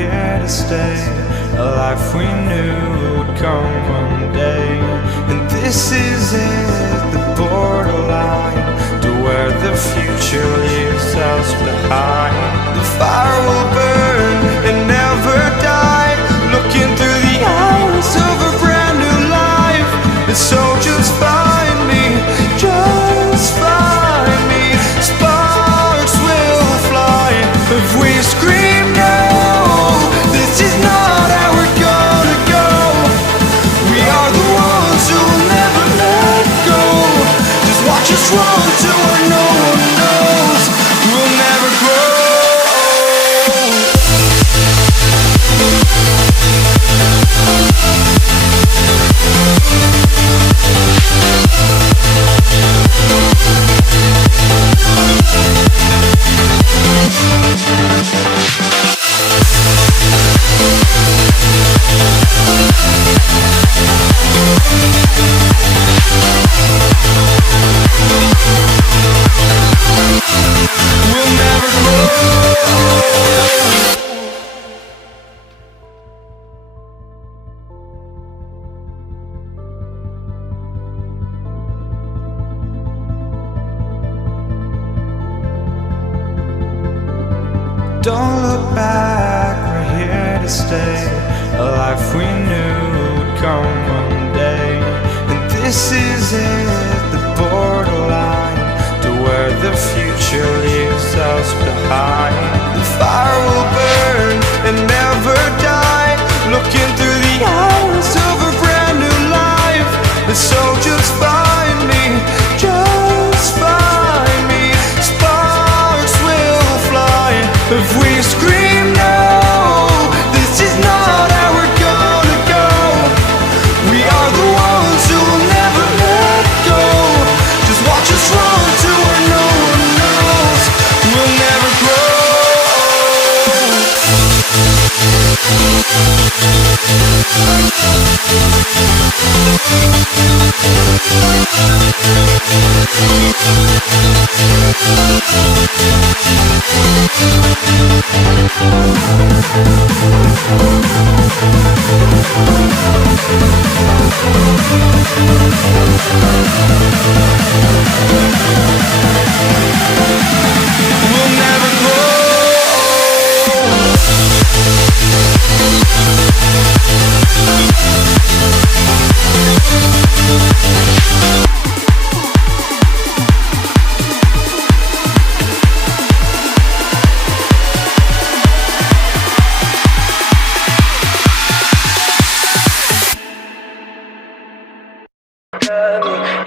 here to stay, a life we knew would come one day. And this is it, the borderline to where the future leaves us behind. The fire will burn and never die, looking through the eyes of a brand new life. And so just find me, just find me. Sparks will fly if we scream no. This is not how we're gonna go. We are the ones who will never let go. Just watch us run to where no one knows. We'll never grow. We'll never grow. Don't look back, we're here to stay, a life we knew would come one day. And this is it, the borderline to where the future leaves us behind. The fire will burn and never die, looking through the eyes of a brand new life. And so just find me, just find me. Sparks will fly if we scream no. This is not how we're gonna go. We are the ones who will never let go. Just watch us run to where no one knows. We'll never grow. We'll never grow.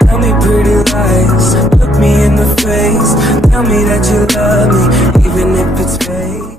Tell me pretty lies, look me in the face. Tell me that you love me,